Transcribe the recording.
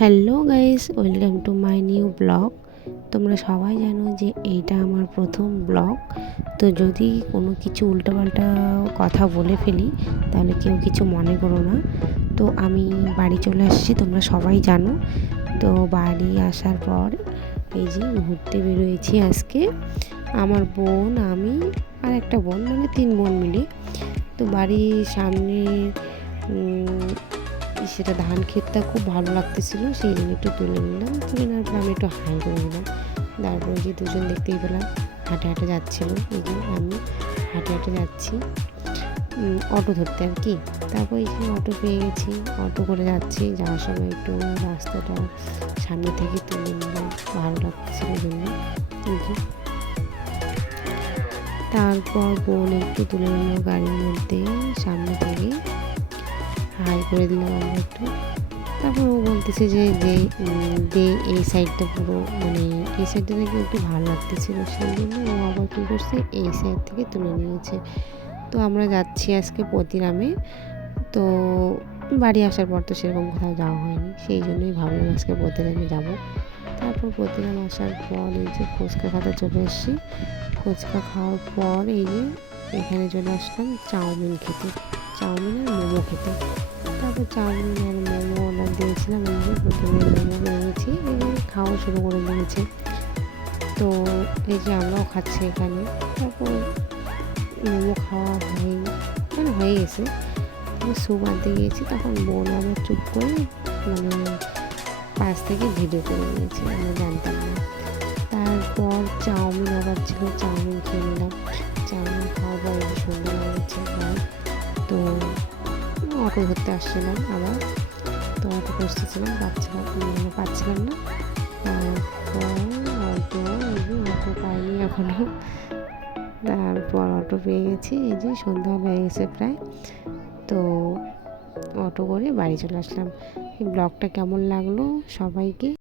Hello guys, welcome to my new blog. তোমরা সবাই জানো যে এইটা আমার প্রথম ব্লগ। তো যদি কোনো কিছু উল্টোপাল্টা কথা বলে ফেলি তাহলে কেউ কিছু মনে করো না। তো আমি বাড়ি চলে আসছি, তোমরা সবাই জানো। তো বাড়ি আসার পর এই যে ঘুরতে বেরোয়েছি আজকে আমার বোন, আমি আর একটা বোন, মানে 3 বোন মিলে। তো বাড়ির সামনে সেটা ধান ক্ষেতটা খুব ভালো লাগতেছিল, সেই জন্য একটু তুলে নিলাম। তুলে নেওয়ার পর আমি একটু হাই করে নিলাম। তারপরে যে দুজন দেখতেই পেলাম হাঁটে হাঁটে যাচ্ছিলো, এই যে আমি হাঁটে হাঁটে যাচ্ছি অটো ধরতে আর কি। তারপর এই যে অটো পেয়ে গেছি, অটো করে যাচ্ছি। যাওয়ার সময় একটু রাস্তাটা সামনে থেকে তুলে নিলাম, ভালো লাগতেছিল জন্য। এই যে তারপর বোন একটু তুলে নিল গাড়ির মধ্যে সামনে থেকে, হাই করে দিলাম আমরা একটু। তারপর ও বলতেছে যে দে এই সাইডটা পুরো, মানে এই সাইডটা থেকে একটু ভালো লাগতেছিল, সেই জন্য ও আবার কী করছে এই সাইড থেকে তুলে নিয়েছে। তো আমরা যাচ্ছি আজকে প্রতিরামে। তো বাড়ি আসার পর তো সেরকম কোথাও যাওয়া হয়নি, সেই জন্যই ভাবলাম আজকে প্রতিরামে যাবো। তারপর প্রতিরাম আসার পর এই যে ফুচকা খাতে চলে এসেছি। ফুচকা খাওয়ার পর এই যে এখানে চলে আসলাম চাউমিন খেতে, চাউমিন আর মোমো খেতে। তারপর চাউমিন আর মোমো অর্ডার দিয়েছিলাম। এই যে প্রথমে মোমো নিয়েছি, খাওয়া শুরু করে দিয়েছে। তো এই যে আমরাও খাচ্ছি এখানে। তারপর মোমো খাওয়া হয়ে গেছে। স্যুপ আনতে গিয়েছি, তখন বোন আমার চুপ করে মানে পাশ থেকে ভিডিও করে নিয়েছি, আমরা জানতাম না। তারপর চাউমিন অর্ডার ছিল, চাউমিন খেয়ে নিলাম। চাউমিন খাওয়ার পর এই সুন্দর লেগেছে। তো অটো ধরতে আসছিলাম আবার, তো অটো খুঁজতেছিলাম, পাচ্ছিলাম না। তারপর অটো পাইনি এখনও। তারপর অটো পেয়ে গেছি, এই যে সন্ধ্যা হয়ে গেছে প্রায়। তো অটো করে বাড়ি চলে আসলাম। এই ব্লগটা কেমন লাগলো সবাইকে